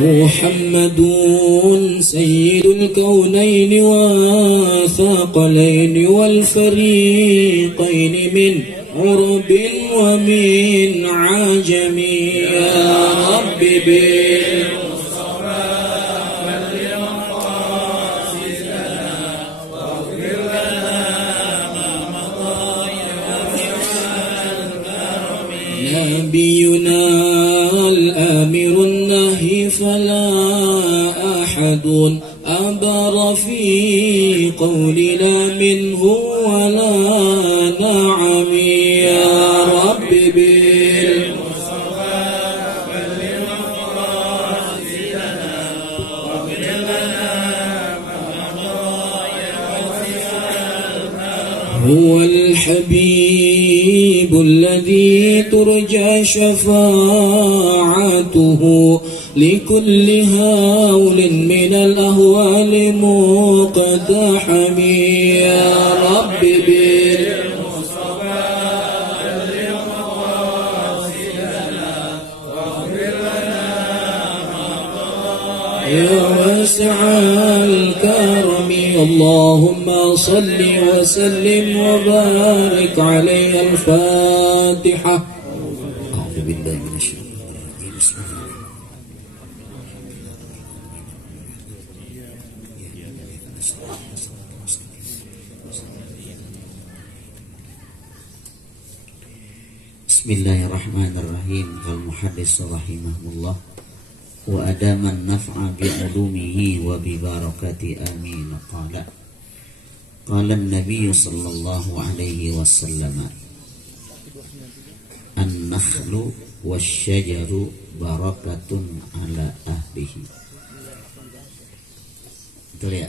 محمد سيد الكونين والثقلين والفريقين من عرب ومن عجم يا رب بالمصطفى بلغ مقاصدنا واغفر لنا ما مضى يا نبينا الآمر النهي فلا أحد أبر في قولنا منه ولا نعم يا رب بالمصطفى بلغ مقاصدنا واغفر لنا ما مضى يا واسع الكرم هو الحبيب الذي ترجى شفاعته لكل هول من الأهوال مقتحم يا رب بالمصطفى بلغ مقاصدنا واغفر لنا ما مضى يا واسع الكرم اللهم صل وسلم وبارك عليه الفاتحة. أعوذ بالله من الشيطان الرجيم بسم الله. Bismillahirrahmanirrahim. Al-muhaddis rahimahullah wa adama an-naf'a bi'ulumihi wa bi barakati amin. Qala an-nabiy sallallahu alaihi wasallam an-nakhlu wasyajaru barakatun ala ahlihi. Betul ya?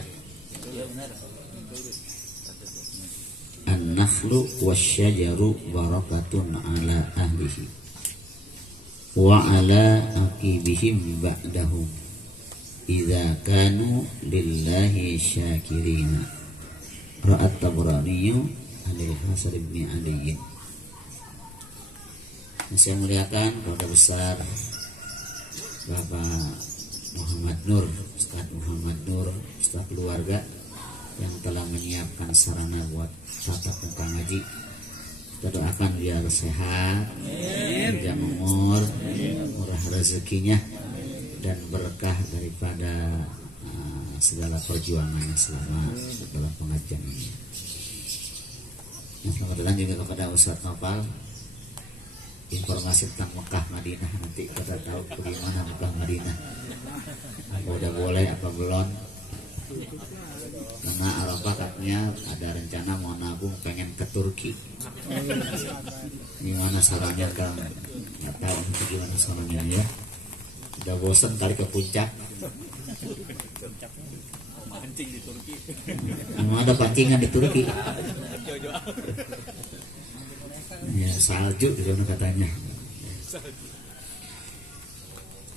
An-nakhlu wasyajaru barakatun ala ahlihi wa ala aqibihim ba'dahum idza kanu lillahi syakirina. Ra'at Tabrani Anil Hasan bin Ali. Saya muliakan keluarga besar Bapak Muhammad Nur, Ustaz Muhammad Nur, Ustaz keluarga yang telah menyiapkan sarana buat tatap muka ngaji. Kita doakan biar sehat, panjang umur, murah rezekinya, dan berkah daripada segala perjuangannya selama dalam pengajian ini. Selamat datang juga kepada Ustaz Nopal. Informasi tentang Mekah Madinah nanti kita tahu bagaimana Mekah Madinah. Apa udah boleh apa belum? Karena Arafah katanya ada rencana mau nabung pengen ke Turki. Gimana sarannya Kang? Nggak tahu gimana sarannya ya. Udah bosan kali ke puncak. Mancing di Turki. Emang ada pancingan di Turki? Ya salju di sana katanya.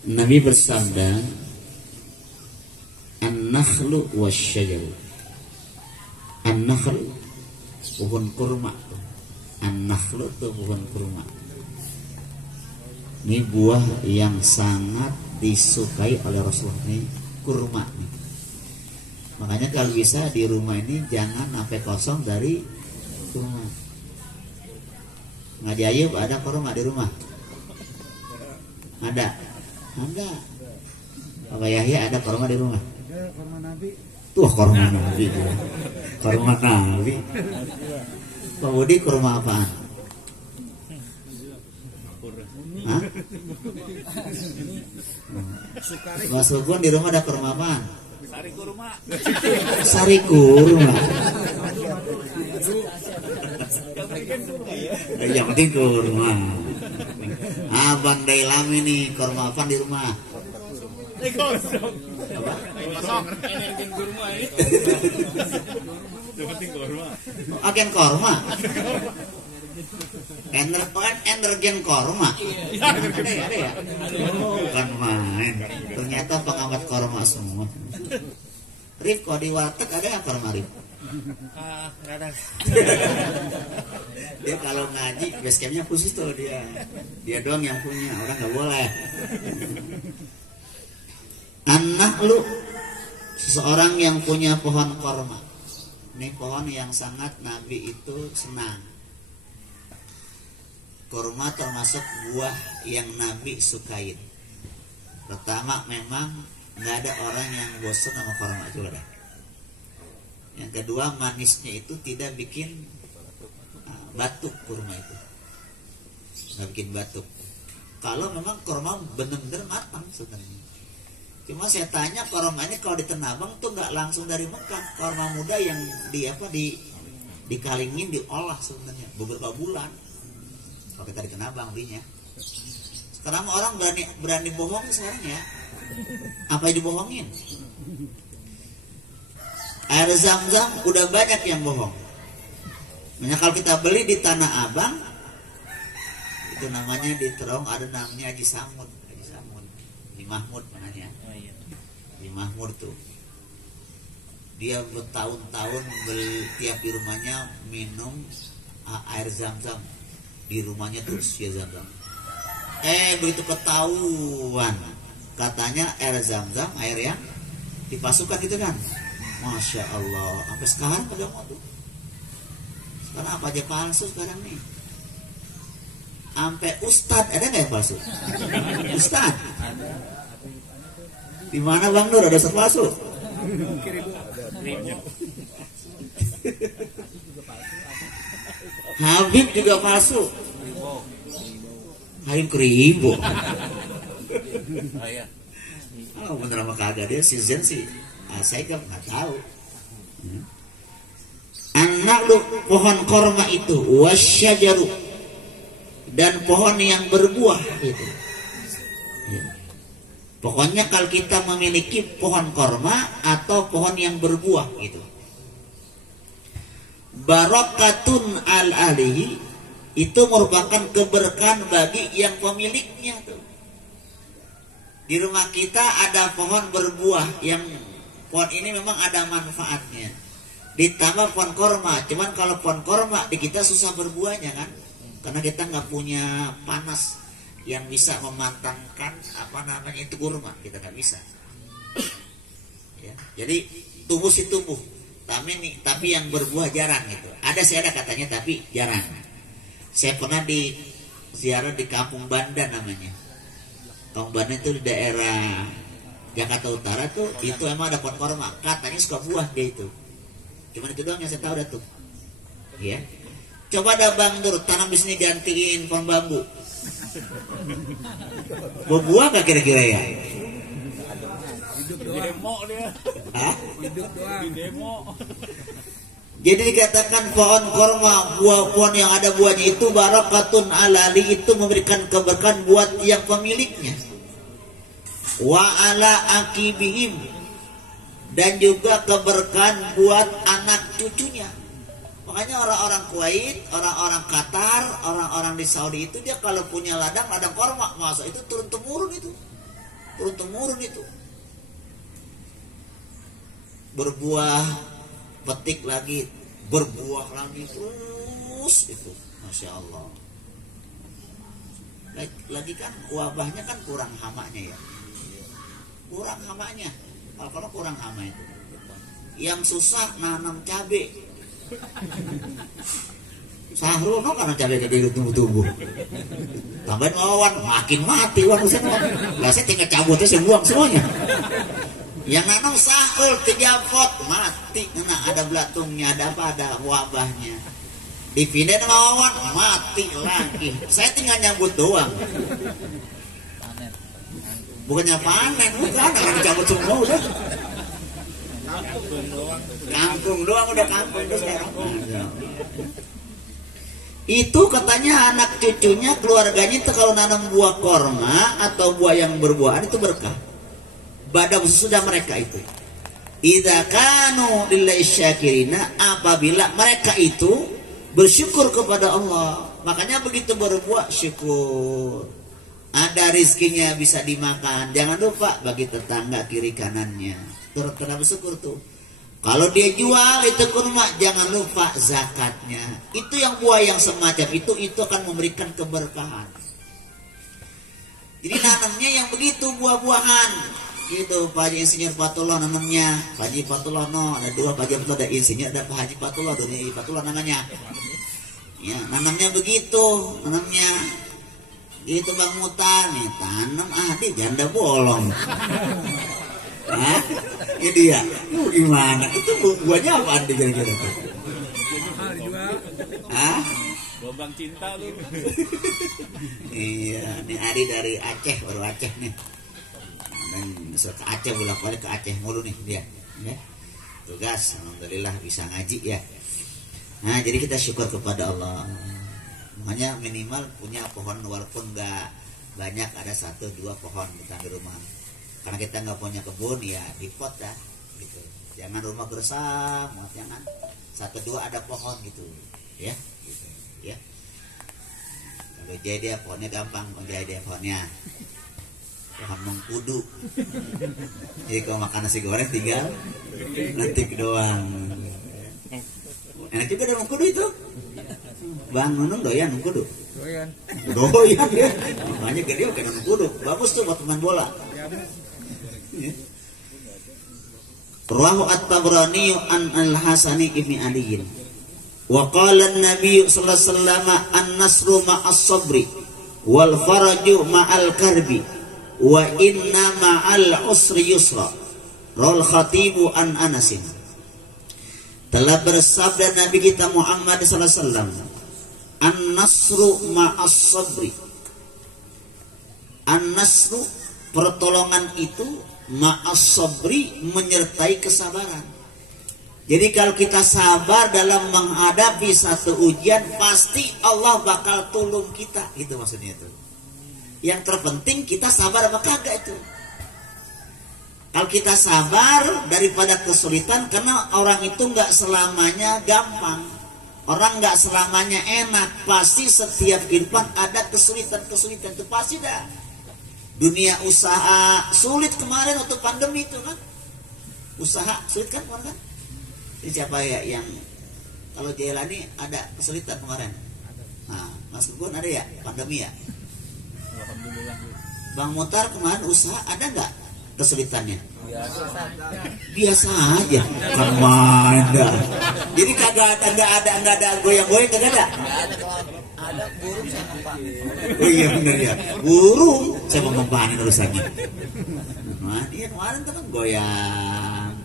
Nabi bersabda, an-nakhlu wasyajaru. An-nakhl pohon kurma. An-nakhlu itu pohon kurma. Ini buah yang sangat disukai oleh Rasulullah. Ini kurma nih. Makanya kalau bisa di rumah ini jangan sampai kosong dari kurma. Ngaji Ayub ada kurma di rumah? Ada. Ada. Pak Yahya ada kurma di rumah? Ada kurma Nabi. Tuh kurma Nabi. Kurma Nabi. Pak Budi kurma apaan? Hah? Mas Sugun di rumah ada kurma apaan? Sari kurma. Sari kurma. Yang penting kurma. Abang Dailam ini kurma apa di rumah? Kosong. Energen kurma ini. Yang penting kurma. Agen kurma. Energen kurma. Ada ya? Bukan main. Ternyata pengamat kurma semua. Rif, kok di warteg ada yang kurma Rif? Nggak ada. Dia kalau ngaji basecampnya khusus tuh dia doang yang punya, orang nggak boleh. Anak lu seseorang yang punya pohon korma. Ini pohon yang sangat Nabi itu senang. Korma termasuk buah yang Nabi sukain. Pertama, memang nggak ada orang yang bosan sama korma juga dah. Yang kedua, manisnya itu tidak bikin batuk. Kurma itu nggak bikin batuk kalau memang kurma benar-benar matang sebenarnya. Cuma saya tanya, kurma ini kalau di Tanah Abang tuh nggak langsung dari Mekah, kurma muda yang dikalingin, diolah sebenarnya beberapa bulan. Kalau kita di Tanah Abang belinya. Sekarang orang berani bohong sekarang ya. Apa yang dibohongin? Air Zam-Zam udah banyak yang bohong. Nah, kalau kita beli di Tanah Abang, itu namanya di Terong ada namanya Haji Samud, di Mahmud namanya. Di Mahmud tuh, dia bertahun-tahun tiap di rumahnya minum air Zam-Zam di rumahnya terus ya Zam-Zam. Begitu ketahuan, katanya air Zam-Zam air yang dipasukan gitu kan, Masya Allah, sampai sekarang kagak mau tuh. Karena apa aja palsu sekarang nih. Sampai ustad ada nggak yang palsu? Ustad. Di mana Bang Nur ada ustad palsu? Habib juga palsu. Habib Kribo. Oh bener apa kagak dia si Zen sih. Saya kan nggak tahu. Anak lu pohon korma itu wasyajaru, dan pohon yang berbuah itu. Pokoknya kalau kita memiliki pohon korma atau pohon yang berbuah gitu, barakatun al alihi, itu merupakan keberkahan bagi yang pemiliknya tuh. Di rumah kita ada pohon berbuah, yang pohon ini memang ada manfaatnya. Ditambah pohon korma, cuman kalau pohon korma di kita susah berbuahnya kan, karena kita nggak punya panas yang bisa mematangkan itu kurma, kita nggak bisa. Ya, jadi tumbuh sih tumbuh, tapi yang berbuah jarang gitu. Ada katanya tapi jarang. Saya pernah di ziarah di Kampung Banda namanya. Kampung Banda itu di daerah Jakarta Utara tuh, itu emang ada pohon korma, katanya suka buah dia itu. Cuman itu doang yang saya tahu dah tuh. Ya. Coba ada Bang Nur tanam di sini gantiin pohon bambu. Berbuah gak kira-kira ya? Demo dia. Hah? Hidup doang. Demo. Jadi dikatakan pohon korma, pohon yang ada buahnya itu barakatun alali, itu memberikan keberkahan buat yang pemiliknya. Wa ala akibihim, dan juga keberkahan buat anak cucunya. Makanya orang-orang Kuwait, orang-orang Qatar, orang-orang di Saudi itu dia kalau punya ladang korma, masa itu turun temurun itu. Berbuah, petik lagi, berbuah lagi terus itu, Masya Allah. Lagi kan wabahnya kan kurang hamanya ya. Kalau kurang hama itu. Yang susah nanam cabai. Sahrul karena cabai gede tumbuh-tumbuh. Tambahin wawan, makin mati wan semua. Lah saya tinggal cabutnya saya buang semuanya. Yang nanam Sahrul 3 pot mati, nah ada belatungnya, ada wabahnya. Dipindahin sama wawan mati lagi. Saya tinggal nyambut doang. Bukannya panen, bukan orang cabut semua udah. Kangkung doang udah kangkung terus sekarang. Itu katanya anak cucunya, keluarganya itu kalau nanam buah korma atau buah yang berbuahan itu berkah. Pada sesudah mereka itu. Idza kanu lillahi syakirina, apabila mereka itu bersyukur kepada Allah. Makanya begitu berbuah syukur. Ada rizkinya bisa dimakan. Jangan lupa bagi tetangga kiri kanannya. Turut bersyukur tuh. Kalau dia jual itu kurma, jangan lupa zakatnya. Itu yang buah yang semacam itu akan memberikan keberkahan. Jadi nanamnya yang begitu buah-buahan. Gitu, Pak Haji Insinyur Fatullah namanya. Pak Haji Fatullah no, ada dua Pak Haji Fatullah, ada Insinyur, ada Pak Haji Fatullah, dunia Fatullah namanya. Ya, nanamnya begitu, nanamnya. Gitu Bang Mutar nih, tanam di janda bolong. Hah? Ini dia. Gimana? Itu buahnya apa nih kira-kira? Hah? Lobang cinta lu. Iya, nih Adi dari Aceh, baru Aceh nih. Dan ke Aceh bolak-balik ke Aceh mulu nih dia. Ya. Tugas, alhamdulillah bisa ngaji ya. Nah, jadi kita syukur kepada Allah. Makanya minimal punya pohon walaupun nggak banyak, ada 1-2 pohon kita di rumah. Karena kita nggak punya kebun ya di pot dah gitu. Jangan rumah gersam, jangan 1-2 ada pohon gitu ya gitu ya. Kalau jadi pohonnya gampang, jadi pohonnya pohon mengkudu. Jadi kalau makan nasi goreng tinggal nanti doang. Enak juga ada mengkudu itu. Bang Nunung doyan mengkudu. Doyan ya. Makanya gede kena mengkudu. Bagus tuh buat pemain bola. Rawahu at-Tabrani an al-Hasani ibni Ali. Wa qala an-nabiy sallallahu alaihi wasallam an-nasru ma'as sabri wal faraju ma'al karbi wa inna ma'al usri yusra. Rawal Khatibu an Anasin. Telah bersabda Nabi kita Muhammad sallallahu alaihi wasallam, an-nasru ma'as sabri. An-nasru, pertolongan itu ma'as sabri, menyertai kesabaran. Jadi kalau kita sabar dalam menghadapi satu ujian, pasti Allah bakal tolong kita. Itu maksudnya itu. Yang terpenting kita sabar apa kagak itu. Kalau kita sabar daripada kesulitan, karena orang itu nggak selamanya gampang. Orang nggak selamanya enak. Pasti setiap kehidupan ada kesulitan-kesulitan. Itu pasti dah. Dunia usaha sulit kemarin waktu pandemi itu kan. Usaha sulit kan kemarin kan. Ini siapa ya yang kalau Jailani ada kesulitan kemarin? Nah, Mas Gun ada ya pandemi ya? Alhamdulillah. Bang Mutar kemarin usaha ada nggak kesulitannya? Biasa aja. Kemarin dah. Jadi kagak ada goyang-goyang kagak ada. Ada burung saya nampak. Oh iya benar ya. Burung saya mau mempanin urusannya. Nah, dia kemarin tuh kan goyang.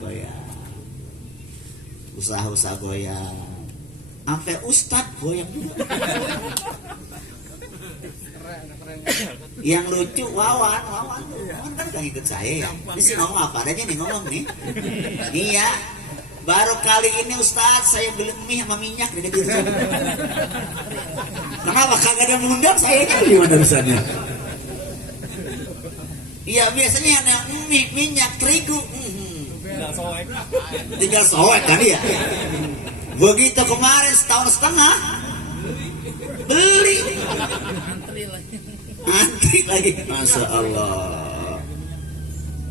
Usaha goyang. Sampai ustad goyang juga. Yang lucu Wawan kan gak ikut saya ya. Ini sih ngomong apa adanya nih ngomong nih. Iya. Baru kali ini Ustaz saya beli mie sama minyak gitu. Kenapa kagak ada mengundang saya kan gimana urusannya? Iya biasanya ada mie, minyak, terigu. Tinggal soek kan ya. Begitu kemarin setahun setengah beli. Antri lagi. Masya Allah.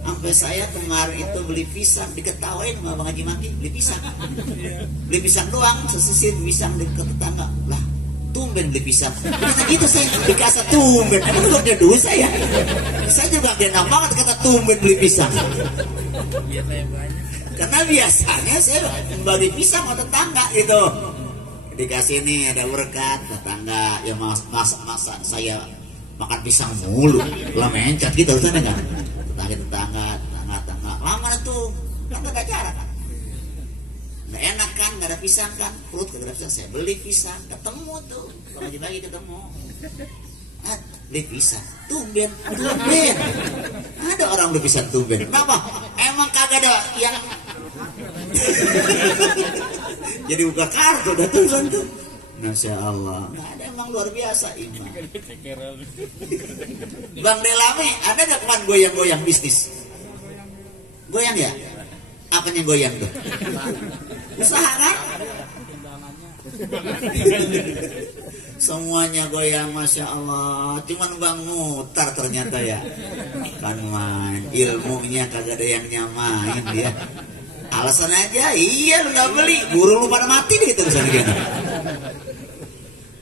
Sampai saya kemarin itu beli pisang, diketawain sama Bang Haji Maki, beli pisang. Beli pisang doang, sesisir pisang di tetangga. Lah, tumben beli pisang. Kata gitu saya, dikasih tumben. Emang lu ada duit saya? Saya juga enak banget kata tumben beli pisang. Karena biasanya saya bagi pisang sama tetangga gitu. Dikasih nih ada berkat tetangga, ya masa saya makan pisang mulu, lah mencet gitu sana kan. Tetangga lama tuh kan gak cara kan, nggak enak kan, nggak ada pisang kan, perut gak ada pisang, saya beli pisang, ketemu tuh kalau lagi ketemu, beli pisang, tumben, ada orang beli pisang tumben, kenapa? Emang kagak ada yang jadi buka kartu udah tulisan tuh. Masya Allah, nggak ada, emang luar biasa iman. Bang Delami, ada nggak kemarin goyang-goyang bisnis? Goyang ya? Apanya goyang tuh? Usaha kan? Semuanya goyang, Masya Allah. Cuman Bang Mutar ternyata ya. Kan main, ilmunya kagak ada yang nyamain dia. alasan aja, iya lu nggak beli, burung lu pada mati deh terusan gitu.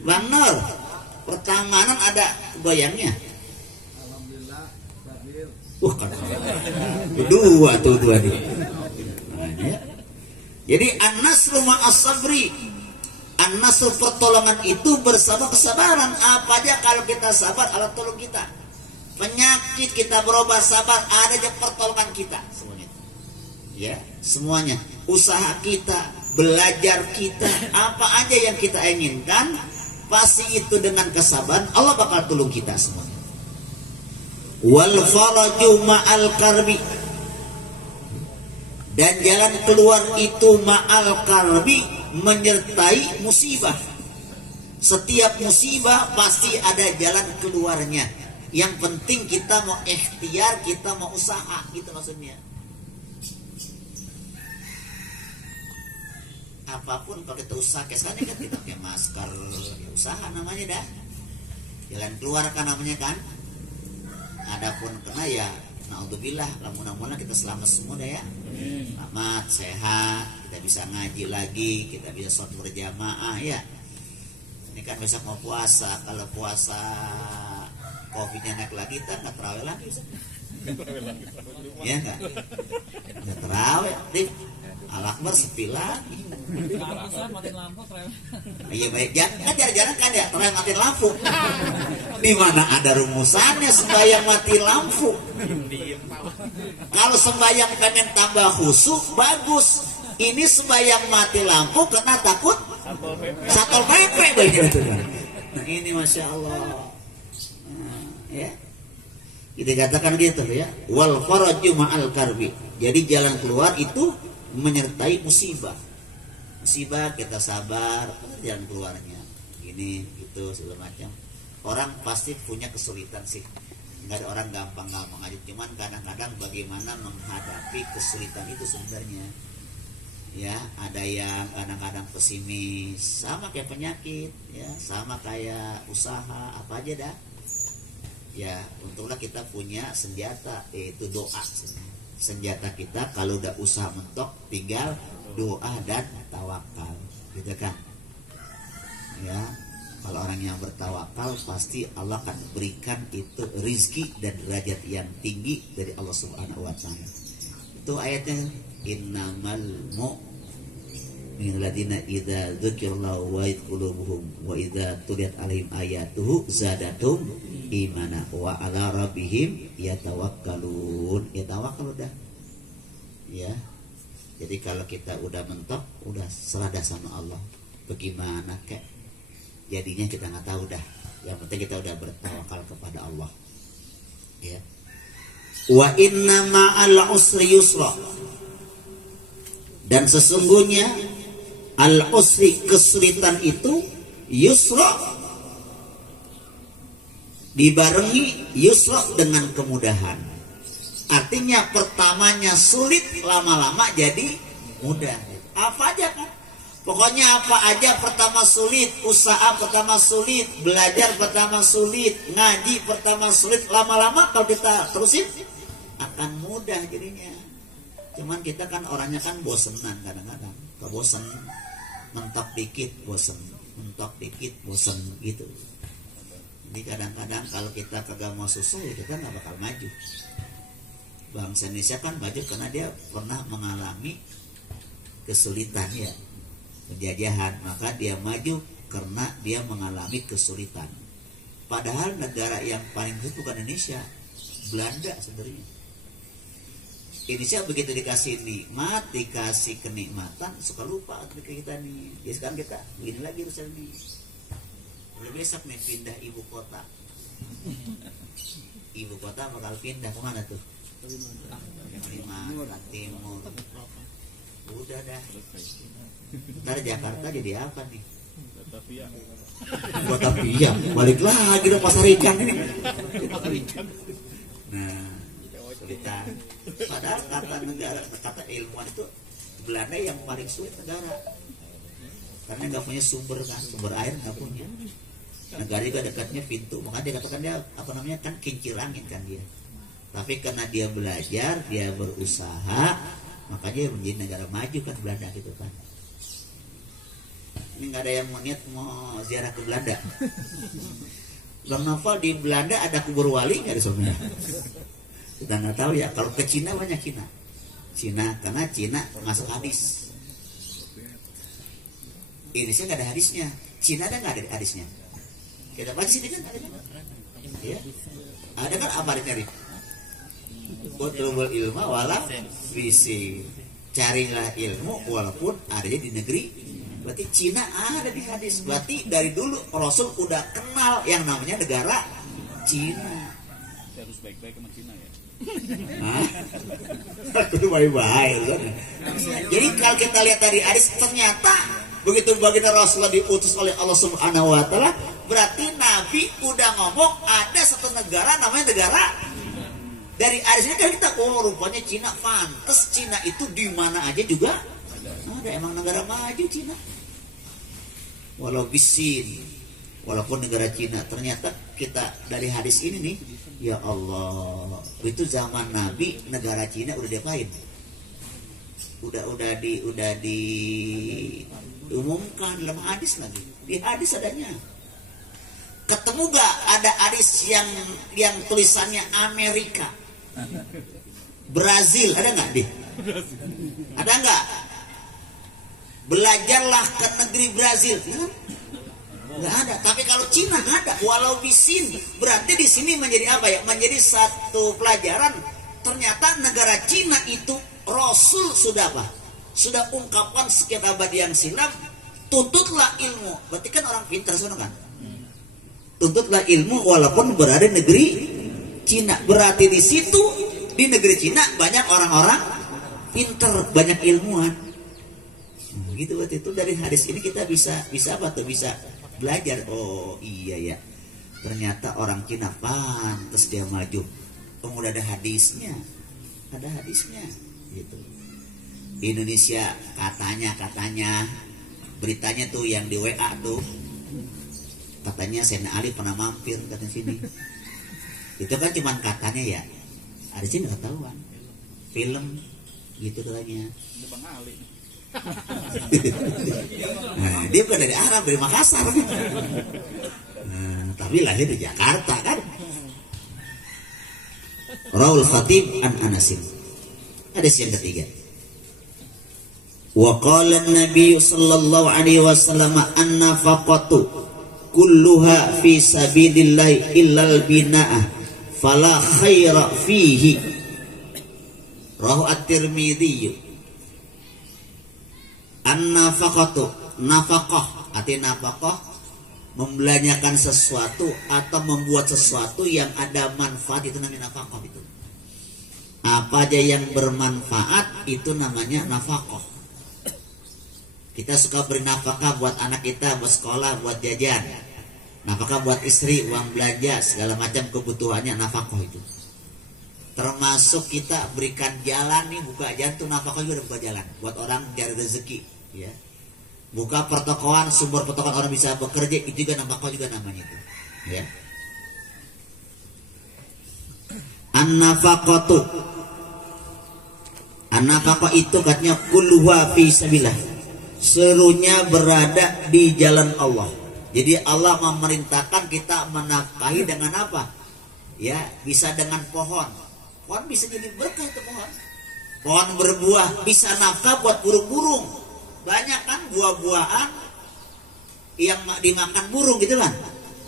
Bang Nur, pertamanan ada goyangnya. Wah kan, dua nih. Nah, ya. Jadi an-nasru ma'as sabri. An-nasru pertolongan itu bersama kesabaran. Apa aja kalau kita sabar, Allah tolong kita. Penyakit kita berobat sabar, ada aja pertolongan kita semuanya. Ya, semuanya. Usaha kita, belajar kita, apa aja yang kita inginkan, pasti itu dengan kesabaran Allah bakal tolong kita semuanya. Wal faraju ma'al karbi, dan jalan keluar itu ma'al karbi, menyertai musibah. Setiap musibah pasti ada jalan keluarnya. Yang penting kita mau ikhtiar, kita mau usaha, gitu maksudnya. Apapun kalau kita usaha, kesannya kan kita pakai masker, ya usaha namanya dah. Jalan keluar kan namanya kan. Adapun kena ya, naudzubillah, mudah-mudahan kita selamat semua dah ya. Selamat, sehat, kita bisa ngaji lagi, kita bisa sholat berjamaah ya. Ini kan besok mau puasa, kalau puasa COVID-nya naik lagi, kita nggak terawih lagi. Ya nggak? Nggak terawih, Al-Akbar sepi lagi. Iya baik, kan jarang-jarang kan ya terawih mati lampu. Di mana ada rumusannya sembahyang mati lampu? Kalau sembahyang pengen tambah khusyuk bagus. Ini sembahyang mati lampu karena takut satpol pp begitu. Nah ini masya Allah. Ya, kita katakan gitu ya. Wal faraju ma'al karbi. Jadi jalan keluar itu menyertai musibah. Musibah kita sabar, jalan keluarnya. Gini, gitu, segala macam. Orang pasti punya kesulitan sih. Nggak ada orang gampang-gampang aja. Cuman kadang-kadang bagaimana menghadapi kesulitan itu sebenarnya. Ya, ada yang kadang-kadang pesimis, sama kayak penyakit, ya, sama kayak usaha, apa aja dah. Ya, untunglah kita punya senjata, yaitu doa. Senjata kita kalau udah usaha mentok, tinggal doa dan tawakal, gitu kan? Ya, kalau orang yang bertawakal pasti Allah akan berikan itu rizki dan derajat yang tinggi dari Allah Subhanahu Wa Taala. Itu ayatnya, innamal mu'minuna alladzina idza dzukirallahu wajilat qulubuhum wa idza tuliyat alaihim ayatuhu zadatum imana wa ala rabbihim yatawakkalun. Ya tawakkal udah. Ya. Jadi kalau kita udah mentok, udah serada sama Allah. Bagaimana kek? Jadinya kita nggak tahu dah. Yang penting kita udah bertawakal kepada Allah. Ya. Wa inna ma'al usri yusra. Dan sesungguhnya al usri, kesulitan itu, yusra dibarengi yusra dengan kemudahan. Artinya pertamanya sulit, lama-lama jadi mudah. Apa aja kan? Pokoknya apa aja pertama sulit, usaha pertama sulit, belajar pertama sulit, ngaji pertama sulit, lama-lama kalau kita terusin akan mudah jadinya. Cuman kita kan orangnya kan bosenan kadang-kadang, kebosen, mentok dikit bosen, mentok dikit bosen gitu. Jadi kadang-kadang kalau kita kagak mau susah ya kita nggak bakal maju. Bangsa Indonesia kan maju karena dia pernah mengalami kesulitan ya, penjajahan, maka dia maju karena dia mengalami kesulitan. Padahal negara yang paling sulit bukan Indonesia, Belanda sebenarnya. Indonesia begitu dikasih nikmat, dikasih kenikmatan, suka lupa ketika kita nih. Ya sekarang kita begini lagi urusan nih. Udah besok nih pindah ibu kota. Ibu kota bakal pindah kemana tuh? Kalimantan Timur. Udah dah. Ntar Jakarta jadi apa nih? Batavia. Balik lagi dong pasar ikan ini. Nah, kita padahal kata negara, kata ilmuwan itu Belanda yang paling sulit negara. Karena nggak punya sumber kan, sumber air nggak punya. Negara juga dekatnya pintu, makanya dia katakan dia apa namanya kan kincir angin kan dia. Tapi karena dia belajar, dia berusaha, Makanya menjadi negara maju kan Belanda gitu kan. Ini nggak ada yang mau ziarah ke Belanda. Bang Novel, di Belanda ada kubur wali nggak sebenarnya? Kita nggak tahu ya. Kalau ke Cina banyak Cina karena Cina masuk hadis. Indonesia nggak ada hadisnya. Cina ada nggak ada hadisnya? Kita baca sini kan ada. Ya. Ada kan apa artinya? Utlubul ilma wala visi. Carilah ilmu walaupun ada di negeri. Berarti Cina ada di hadis. Berarti dari dulu Rasul udah kenal yang namanya negara Cina. Harus baik-baik sama Cina ya. Kudu baik-baik kan. Jadi kalau kita lihat dari hadis, ternyata begitu baginda Rasulullah diutus oleh Allah Subhanahu wa taala, berarti Nabi udah ngomong ada satu negara namanya negara. Dari hadis ini kan kita rupanya Cina, pantes Cina itu di mana aja juga ada, emang negara maju Cina. Walau bisin, walaupun negara Cina, ternyata kita dari hadis ini nih, ya Allah, itu zaman Nabi negara Cina udah diapain? Udah diumumkan dalam hadis lagi. Di hadis adanya. Ketemu gak ada hadis yang tulisannya Amerika, Brazil, ada nggak deh? Ada nggak? Belajarlah ke negeri Brazil, nggak ada. Tapi kalau Cina ada, walau di sini. Berarti di sini menjadi apa ya? Menjadi satu pelajaran. Ternyata negara Cina itu Rasul sudah apa? Sudah ungkapkan sekian abad yang silam. Tuntutlah ilmu. Berarti kan orang pintar semua kan? Tuntutlah ilmu walaupun berada di negeri Cina. Berarti di situ, di negeri Cina banyak orang-orang pintar, banyak ilmuwan. Gitu. Waktu itu dari hadis ini kita bisa apa tuh? Bisa belajar. Oh iya ya, ternyata orang Cina pantas dia maju. Udah ada hadisnya, gitu. Indonesia katanya beritanya tuh yang di WA tuh, katanya Sayyidina Ali pernah mampir katanya sini. Itu kan cuman katanya ya, ada sini nggak ketahuan. Film gitu katanya. Bang Ali. Nah, dia bukan dari Arab, dari Makassar. Tapi lahir di Jakarta kan. Raul Khatib an Anasin. Hadis yang ketiga. Wa qala an-nabiy sallallahu alaihi wasallam an-nafaqatu kulluha fi sabilillah illal bina'ah fala khaira fihi. Rawahu at-Tirmidzi. An-nafaqatu, nafaqah, arti nafaqah membelanjakan sesuatu atau membuat sesuatu yang ada manfaat, itu namanya nafaqah itu. Apa aja yang bermanfaat itu namanya nafaqah. Kita suka beri nafkah buat anak kita, buat sekolah, buat jajan. Nafkah buat istri, uang belanja, segala macam kebutuhannya nafkah itu. Termasuk kita berikan jalan nih, buka jalan tuh nafkah juga, buka jalan buat orang cari rezeki, ya. Buka pertokoan, sumber pertokoan orang bisa bekerja, itu juga nafkah juga namanya itu, ya. An-nafaqatu, an-nafaqah itu katanya kulluha fi sabilillah, seluruhnya berada di jalan Allah. Jadi Allah memerintahkan kita menafkahi dengan apa? Ya, bisa dengan pohon. Pohon bisa jadi berkah itu pohon. Pohon berbuah bisa nafkah buat burung-burung. Banyak kan buah-buahan yang dimakan burung gitu kan.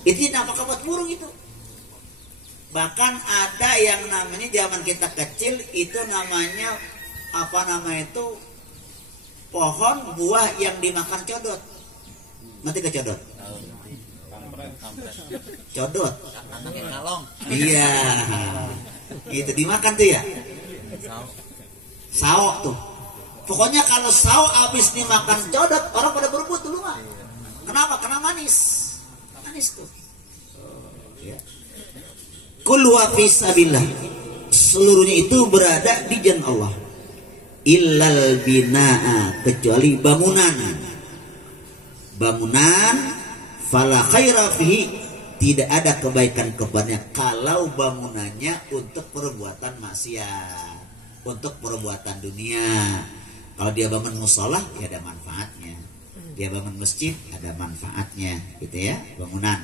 Itu nafkah buat burung itu. Bahkan ada yang namanya zaman kita kecil itu namanya apa namanya itu, pohon buah yang dimakan codot. Nanti ke codot. Codot. Iya. Gitu dimakan tuh ya. Sawo tuh. Pokoknya kalau sawo habis dimakan codot, orang pada berebut dulu mah. Kenapa? Karena manis. Manis tuh. Ya. Kullu fisabilillah. Seluruhnya itu berada di jalan Allah. Illal binaa, kecuali bangunan. Bangunan fala khaira fihi, tidak ada kebaikan kepadanya kalau bangunannya untuk perbuatan maksiat. untuk perbuatan dunia. Kalau dia bangun musola ya ada manfaatnya. Dia bangun masjid ada manfaatnya, gitu ya, bangunan.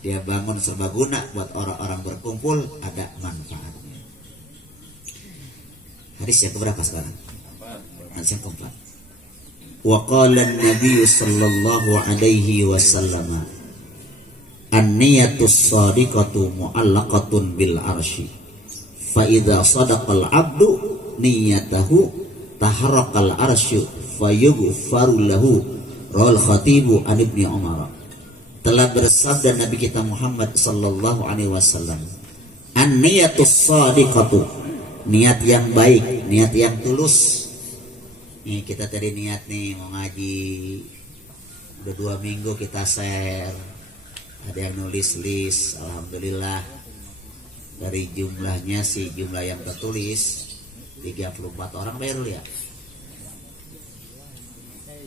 Dia bangun serbaguna buat orang-orang berkumpul ada manfaatnya. Hadis yang keberapa sekarang? Hadis yang keempat. Wa qala an-nabiy sallallahu alaihi wasallam an-niyatus shadiqatu mu'allaqatun bil arsy fa idza sadaqal 'abdu niyatahu taharraqal arsy fayughfaru lahu. Rawal khatibu an ibni Umar. Telah bersabda Nabi kita Muhammad sallallahu alaihi wasallam, an-niyatus shadiqatu, niat yang baik, niat yang tulus. Nih kita tadi niat nih mau ngaji, udah 2 minggu kita share, ada yang nulis list, alhamdulillah dari jumlahnya sih jumlah yang tertulis 34 orang baru ya.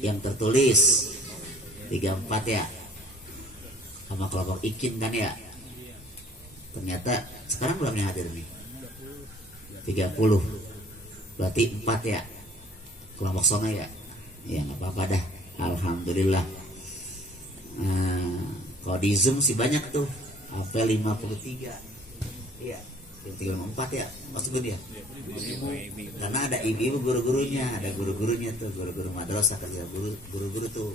Yang tertulis 34 ya, sama kelompok ikin kan ya. Ternyata sekarang belum yang hadir nih 30, berarti 4 ya kelompok sana ya. Ya nggak apa-apa dah, alhamdulillah. Kalau di Zoom sih banyak tuh, sampai 53. Iya, 34 ya, maksud gue dia. Karena ada ibu-ibu guru-gurunya, ada guru-gurunya tuh, guru-guru madrasah, kerja guru-guru tuh.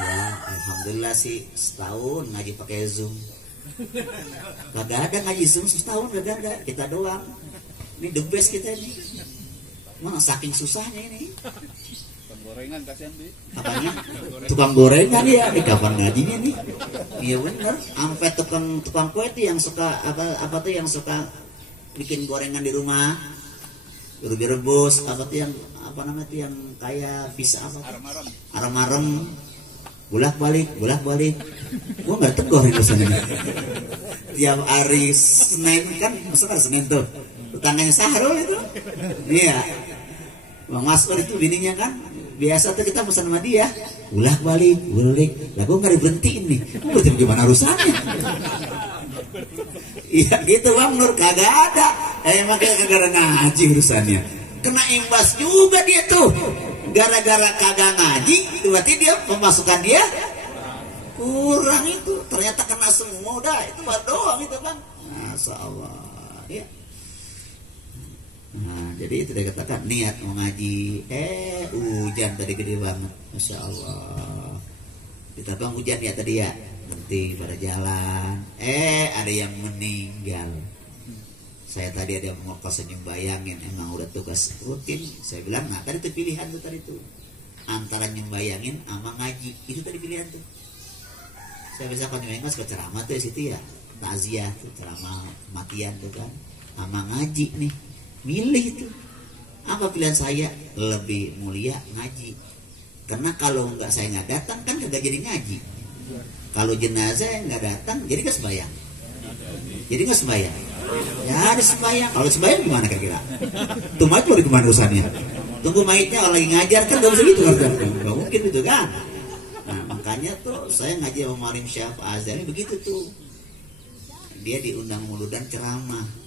Ya, alhamdulillah sih setahun ngaji pakai Zoom. Kagak ada ngaji Zoom setahun, kagak ada, kita doang. Ini the best kita ini. Mana saking susahnya ini. Tukang gorengan kasihan Bi. Apanya? Tukang gorengan ya, di kapan ngajinya nih? Iya bener. Sampai tukang kue tuh yang suka apa tuh yang suka bikin gorengan di rumah, rebus apa tuh yang apa namanya tuh yang kayak bisa apa? Arem-arem. Bolak balik. Gua nggak tegur itu sana. Tiap hari Senin kan, maksudnya Senin tuh. Tetangganya Sahrul itu. Iya. Bang Maskur itu bininya kan biasa tuh kita pesan sama dia bolak balik. Lah gue nggak diberhentiin nih. Berarti gimana urusannya? Iya gitu Bang Nur, kagak ada. Makanya kagak ada ngaji urusannya. Kena imbas juga dia tuh. Gara-gara kagak ngaji, berarti dia pemasukan dia kurang itu. Ternyata kena semua dah. Itu baru doang itu Bang. Masya Allah. Ya. Nah, jadi itu dia katakan niat mau ngaji, hujan tadi gede banget, masya Allah. Kita bang hujan ya tadi ya, berhenti pada jalan, ada yang meninggal. Saya tadi ada yang mau kosan nyembayangin, emang udah tugas rutin. Saya bilang, nah tadi itu pilihan tuh tadi tuh, antara nyembayangin sama ngaji, itu tadi pilihan tuh. Saya bisa kalau nyembayangin suka ceramah tuh di situ ya, takziah tuh ceramah kematian tuh kan, sama ngaji nih. Milih itu. Apa pilihan saya? Lebih mulia ngaji. Karena kalau saya nggak datang kan nggak jadi ngaji. Kalau jenazah nggak datang jadi nggak sembahyang. Jadi nggak sembahyang. Ya ada sembahyang. Kalau sembahyang gimana kira-kira? Tuh mayat mau kemana urusannya? Tunggu mayatnya kalau lagi ngajar kan nggak bisa gitu kan? Nggak mungkin itu kan? Nah makanya tuh saya ngaji sama Malim Syaf Azhari begitu tuh. Dia diundang muludan ceramah.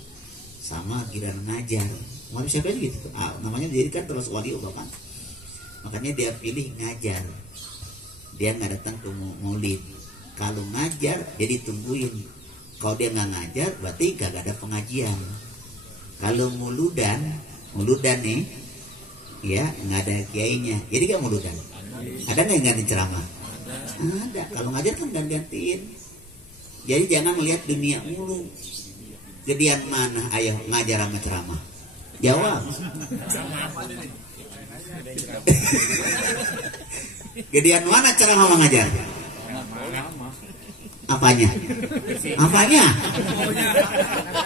Sama giran ngajar, Malim siapa gitu, namanya dijadikan terus wali bahkan. Makanya dia pilih ngajar, dia nggak datang ke maulid. Kalau ngajar, jadi tungguin. Kalau dia nggak ngajar, berarti gak ada pengajian. Kalau muludan nih, ya nggak ada kiainya, jadi gak muludan. Ada nggak yang ganti ceramah? Ada. Kalau ngajar kan gantiin. Jadi jangan melihat dunia mulu. Gedean mana ayo ngajar sama ceramah? Jawab. Gedean mana ceramah sama ngajar? Apanya? Apanya?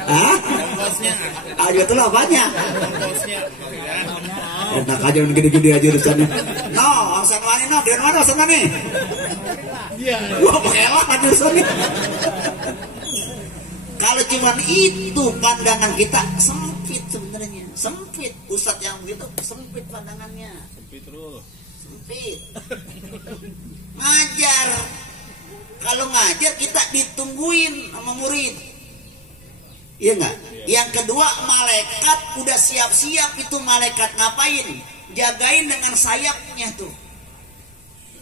Hah? Ayo tuh apanya? Enak aja gede-gede aja urusannya. No, urusan mana no? Gedean mana urusan mana? Iya. Gua pakai lah urusannya. Kalau cuma itu pandangan kita sempit sebenarnya, sempit. Ustadz yang begitu sempit pandangannya. Sempit terus. Sempit. Ngajar. Kalau ngajar kita ditungguin sama murid. Iya enggak? Yang kedua, malaikat udah siap-siap itu. Malaikat ngapain? Jagain dengan sayapnya tuh.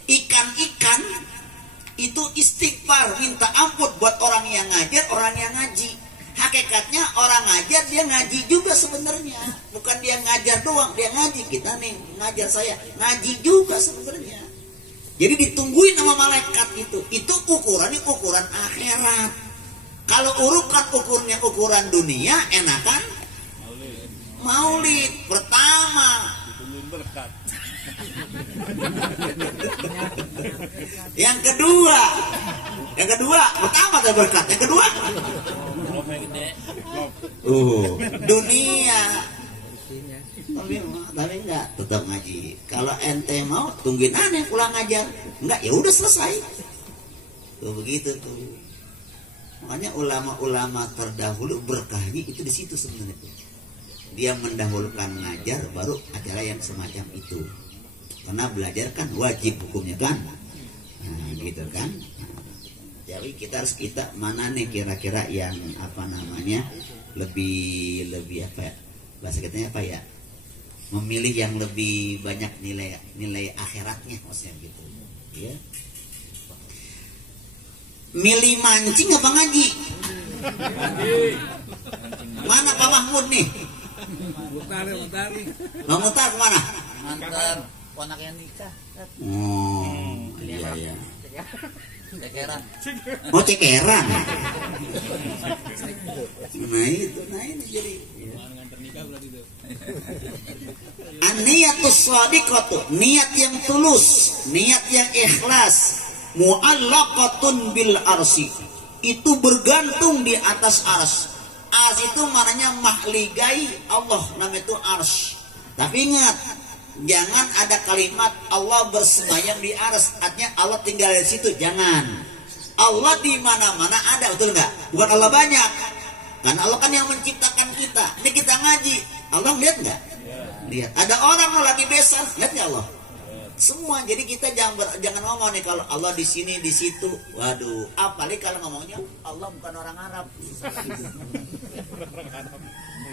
Ikan-ikan itu istighfar, minta ampun buat orang yang ngajar, orang yang ngaji. Hakikatnya orang ngajar dia ngaji juga sebenarnya. Bukan dia ngajar doang, dia ngaji. Kita nih ngajar saya, ngaji juga sebenarnya. Jadi ditungguin sama malaikat itu. Itu ukurannya ukuran akhirat. Kalau ukurnya ukuran dunia, enakan maulid pertama. Ditungguin berkat. Yang kedua pertama ada berkat. Yang kedua dunia. Tapi enggak, tetap ngaji. Kalau ente mau tungguin aneh pulang ngajar, enggak ya udah selesai. Tuh begitu tuh. Makanya ulama-ulama terdahulu berkahnya itu di situ sebenarnya tuh. Dia mendahulukan ngajar, baru acara yang semacam itu. Karena belajar kan wajib hukumnya kan. Nah, gitu kan. Nah, jadi kita mana nih kira-kira yang apa namanya lebih apa ya? Bahasa kitanya apa ya? Memilih yang lebih banyak nilai akhiratnya maksudnya gitu. Ya. Milih mancing apa ngaji? Mana Pak Mahmud nih? Mutar. Bang Mutar kemana? Ngantar ponak yang nikah. Oh, iya. Cekeran. Oh, cekeran. Nah ini jadi. Ngantar nikah berarti itu. An-niyatus shadiqatu, niat yang tulus, niat yang ikhlas, mu'allaqatun bil arsi. Itu bergantung di atas ars. Ars itu maknanya mahligai Allah, namanya itu ars. Tapi ingat, jangan ada kalimat Allah bersemayam di ars, artinya Allah tinggal di situ, jangan. Allah di mana-mana ada, betul enggak? Bukan Allah banyak. Karena Allah kan yang menciptakan kita. Ini kita ngaji, Allah lihat enggak? Lihat. Ada orang lagi besar, lihat enggak Allah? Semua. Jadi kita jangan ngomong nih kalau Allah di sini di situ. Waduh, apalagi kalau ngomongnya Allah bukan orang Arab.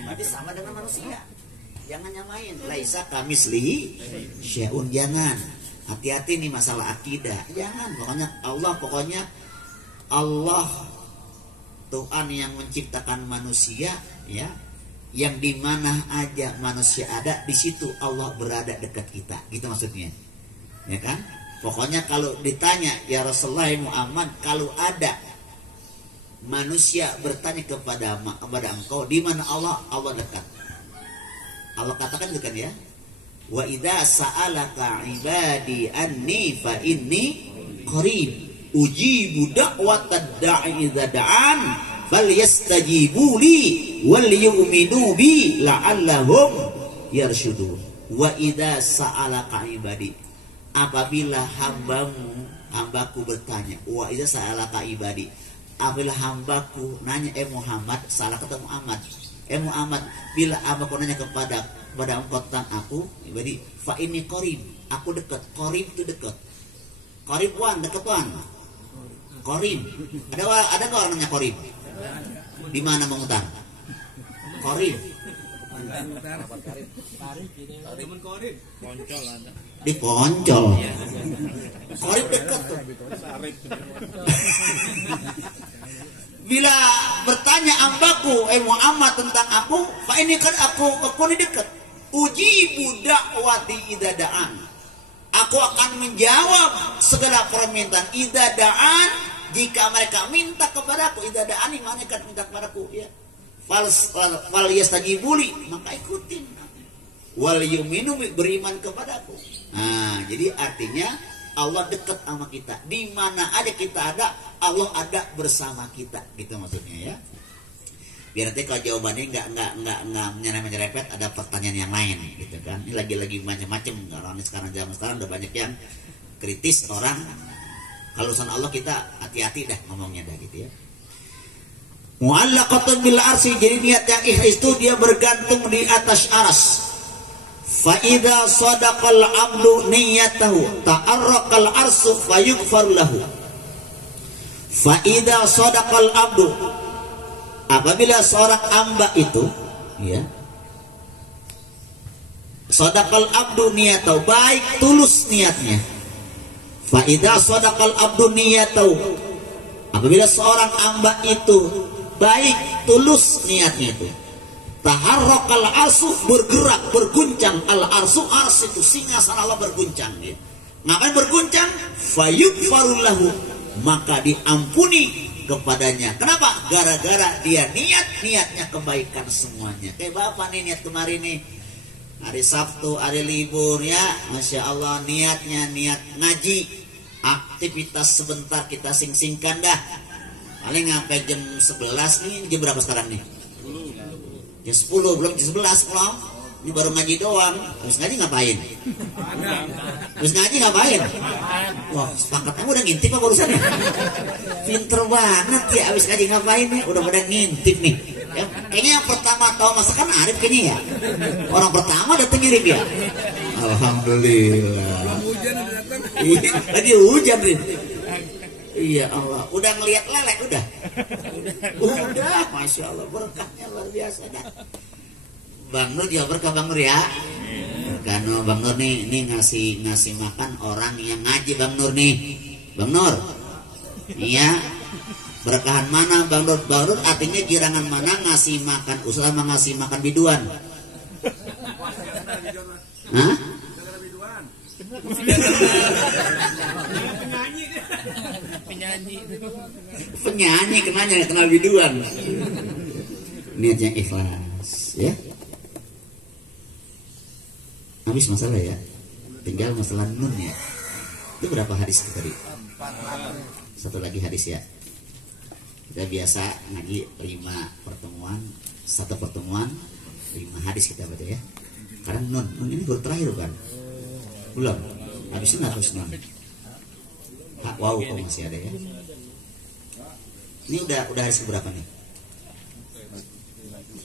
Berarti sama dengan manusia. Jangan nyamain. Laisa kamislihi syai'un, jangan. Hati-hati nih masalah akidah. Jangan. Pokoknya Allah Tuhan yang menciptakan manusia, ya. Yang dimana aja manusia ada, di situ Allah berada dekat kita. Gitu maksudnya. Ya kan? Pokoknya kalau ditanya, ya Rasulullah Muhammad, kalau ada manusia bertanya kepada engkau, di mana Allah? Allah dekat. Allah katakan gitu kan ya. Wa idza sa'alaka ibadi anni fa inni qarib ujibu da'watad da'i idza da'an falyastajibu li wal yu'minu bi la'allahum yarshudun. Wa idza sa'alaka ibadi, apabila hambaku bertanya, wa idza sa'alaka ibadi, apabila hambaku nanya, Muhammad, salah kata Muhammad, Muhammad, bila hambaku nanya kepada engkau tentang aku, ibadi, fa ini qarib, aku dekat. Qarib itu dekat. Qarib wan, dekat wan. Qarib. Ada nggak orang namanya qarib? Di mana Mutar? Qarib. Di Poncol. Qarib dekat tuh. Bila bertanya hambaku Muhammad tentang aku, fa ini kan aku ini dekat. Ujibu da'wati idza da'an. Aku akan menjawab segala permintaan idza da'an, jika mereka minta kepadaku. Idza da'an, mereka minta kepadaku, ya. Fal yastajibuli, maka ikutin. Wal yu'minu, beriman kepadaku. Nah, jadi artinya Allah dekat sama kita. Di mana aja kita ada, Allah ada bersama kita. Gitu maksudnya, ya. Biar nanti kalau jawabannya nggak menyerempet, ada pertanyaan yang lain, gitu kan. Ini lagi macam-macam. Kalau zaman sekarang udah banyak yang kritis orang. Kalau urusan Allah kita hati-hati dah ngomongnya dah, gitu ya. Mu'allaqatun bil arsi, jadi niat yang ikhlas itu dia bergantung di atas aras. Fa idza sadaqal abdu niyyatahu ta'arraqal arsu fayughfar lahu. Fa idza sadaqal abdu, apabila seorang hamba itu ya sadaqal abdu niyatau, baik tulus niatnya. Fa idza sadaqal abdu niyatau, apabila seorang hamba itu baik tulus niatnya itu, taharrakal arsu, bergerak berguncang, al arsu, ars itu singgasana Allah berguncang ya. Ngapain berguncang? Fayughfarul lahu, maka diampuni kepadanya. Kenapa? Gara-gara dia niatnya kebaikan semuanya. Kayak bapak nih niat kemarin nih hari Sabtu, hari libur ya, Masya Allah, niatnya niat ngaji, aktivitas sebentar kita sing-singkan dah, paling sampai jam 11 nih. Jam berapa sekarang nih? Jam 10, belum jam 11 belum. Ini baru ngaji doang. Habis ngaji ngapain? Habis ngaji ngapain? Wah, sepakat kamu udah ngintip apa barusan ya? Pinter banget ya, habis ngaji ngapain ya? Udah pada ngintip nih ya, kayaknya yang pertama tahu masakan Arif kayaknya ya. Orang pertama datang ngirim ya. Alhamdulillah. Iya, tadi hujan nih. Iya Allah, udah ngelihat lele udah. Udah, Masya Allah, berkahnya luar biasa dah. Bang Nur juga berkah Bang Nur ya. Karena Bang Nur nih ngasih makan orang yang ngaji Bang Nur nih. Bang Nur. Iya. Berkahan mana Bang Nur? Bang Nur artinya girangan mana ngasih makan usaha sama ngasih makan biduan? Hah? Penyanyi kenanya kenal biduan. Niatnya ikhlas ya. Habis masalah ya. Tinggal masalah nun ya. Itu berapa hadis tadi? Satu lagi hadis ya. Kita biasa ngaji 5 pertemuan, 1 pertemuan 5 hadis kita baca ya. Karena nun ini baru terakhir kan? Belum. Habis ini harus nun. Wow, kok masih ada ya. Ini udah hadis berapa nih?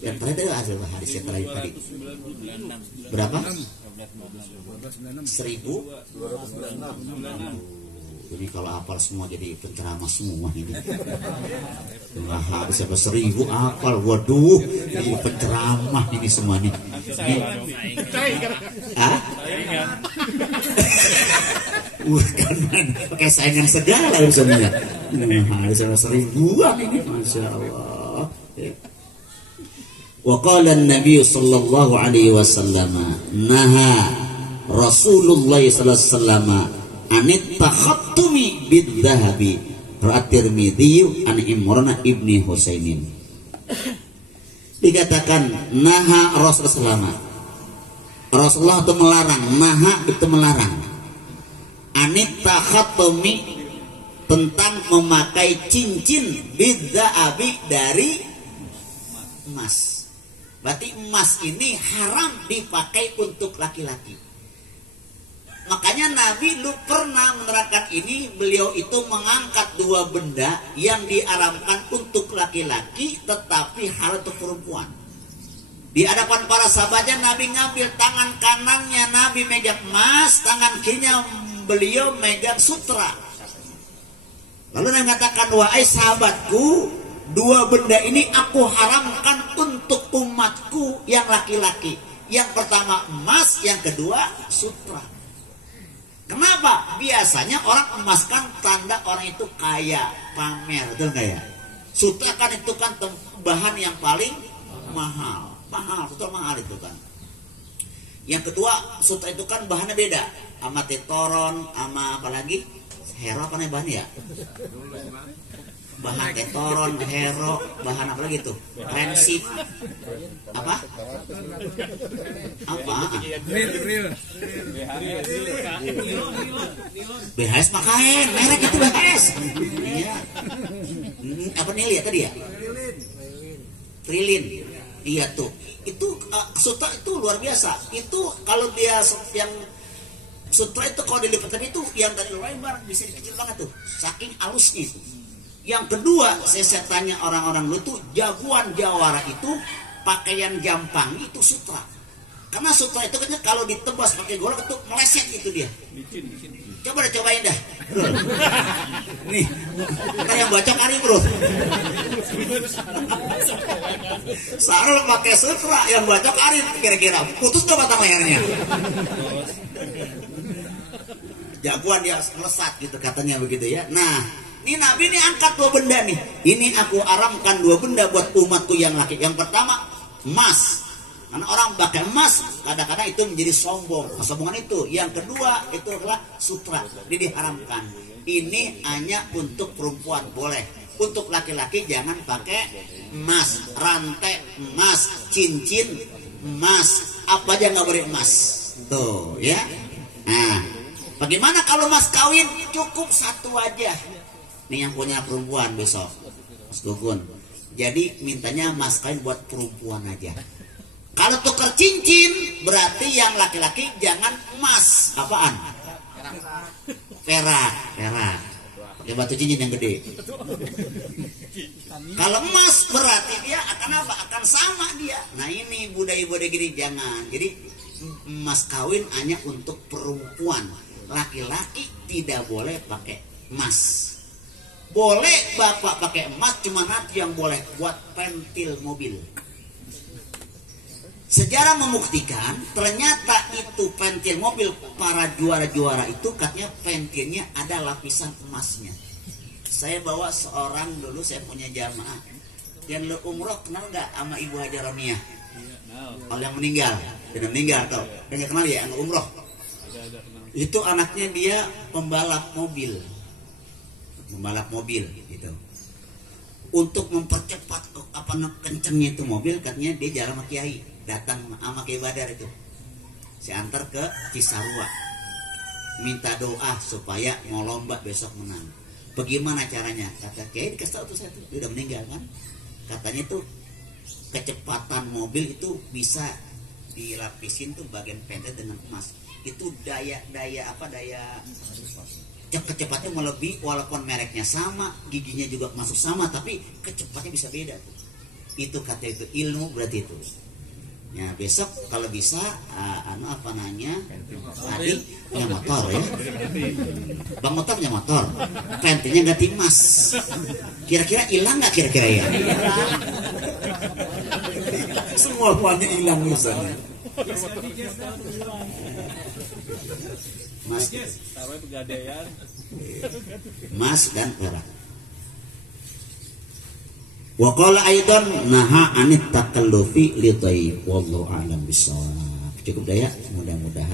Yang terakhir itu hasil hadis yang terakhir tadi. Berapa? 1296. Ini kalau hafal semua jadi penceramah semua ini. Wah, habis apa 1000 hafal. Waduh, jadi penceramah ini semua nih. Hah? Bukan, pakai saingan segala semuanya. Habis apa 1000-an ini, Masya Allah. Wa qala an-nabiy sallallahu alaihi wasallam, naha Rasulullah sallallahu alaihi wasallam anit takhattumi bidzahabi, At-Tirmidzi an Imran ibni Husainin. Dikatakan naha Rasulullah, Rasulullah itu melarang, naha itu melarang, anit takhattumi tentang memakai cincin bidzahabi dari emas. Berarti emas ini haram dipakai untuk laki-laki. Makanya Nabi lu pernah menerangkan ini, beliau itu mengangkat 2 benda yang diharamkan untuk laki-laki tetapi halal untuk perempuan. Di hadapan para sahabatnya Nabi ngambil tangan kanannya Nabi megang emas, tangan kirinya beliau megang sutra. Lalu Nabi mengatakan, wahai sahabatku, 2 benda ini aku haramkan untuk umatku yang laki-laki. Yang pertama emas, yang kedua sutra. Kenapa? Biasanya orang emaskan tanda orang itu kaya, pamer, betul nggak ya? Sutra kan itu kan bahan yang paling mahal, sutra mahal itu kan. Yang kedua, sutra itu kan bahannya beda, sama tetoron, sama apa lagi? Hero apa nih bahan ya? Bahan tetoron, hero, bahan apa lagi tuh? Rensip, apa? BHS makain, merek itu BHS. Iya. Apa nih lihat tadi ya? Trilin. Iya tuh. Itu sutra itu luar biasa. Itu kalau dia yang sutra itu kalau dilipat itu yang dari lebar bisa kecil banget tuh. Saking halusnya itu. Yang kedua, saya tanya orang-orang dulu tuh, jagoan jawara itu pakaian gampang itu sutra. Karena sutra itu kan kalau ditebas pakai golok itu meleset itu dia. Coba deh cobain dah. Nih, kita yang baca kari bro. Sarul pakai sutra, yang baca kari kira-kira putus gak batang lehernya? Jagoan dia melesat gitu katanya begitu ya. Nah, ini Nabi ini angkat dua benda nih. Ini aku haramkan dua benda buat umatku yang laki. Yang pertama emas. Karena orang pakai emas kadang-kadang itu menjadi sombong. Kesombongan itu. Yang kedua itu adalah sutra. Jadi diharamkan. Ini hanya untuk perempuan boleh. Untuk laki-laki jangan pakai emas, rantai emas, cincin emas, apa aja nggak boleh emas. Tuh ya. Nah, bagaimana kalau mas kawin cukup satu aja? Nih yang punya perempuan besok, Mas Gugun. Jadi mintanya mas kawin buat perempuan aja. Kalau tuker cincin berarti yang laki-laki jangan emas, apaan? Perak. Pakai batu cincin yang gede. Kalau emas berarti dia akan apa? Akan sama dia. Nah ini budaya-budaya gini jangan. Jadi emas kawin hanya untuk perempuan. Laki-laki tidak boleh pakai emas. Boleh bapak pakai emas, cuma nanti yang boleh buat pentil mobil. Sejarah membuktikan ternyata itu pentil mobil para juara-juara itu katanya pentilnya ada lapisan emasnya. Saya bawa seorang dulu, saya punya jamaah yang lo umroh, kenal nggak sama Ibu Hajar Romiah? Kalau yang meninggal, sudah meninggal tau? Nggak kenal ya yang umroh? Itu anaknya dia pembalap mobil gitu. Untuk mempercepat kencengnya itu mobil, katanya dia jalan sama kiai, datang sama Kiai Badar itu, saya antar ke Cisarua, minta doa supaya mau lomba besok menang. Bagaimana caranya? Kata Kiai, dikasih tahu tuh saya tuh, dia udah meninggal kan, katanya tuh kecepatan mobil itu bisa dilapisin tuh bagian pentil dengan emas. Itu daya kecepatnya melebihi, walaupun mereknya sama, giginya juga masuk sama, tapi kecepatnya bisa beda tuh. Itu kata itu ilmu berarti itu. Ya besok kalau bisa tadi punya motor ya. Bang motor punya motor, pentilnya ganti emas. Kira-kira hilang nggak kira-kira ya? Semua buahnya hilang misalnya. Mas dan perak. Wa qala aidan naha anit takallufi li dhaif wallahu a'lam bissawab. Cukup dah ya, mudah-mudahan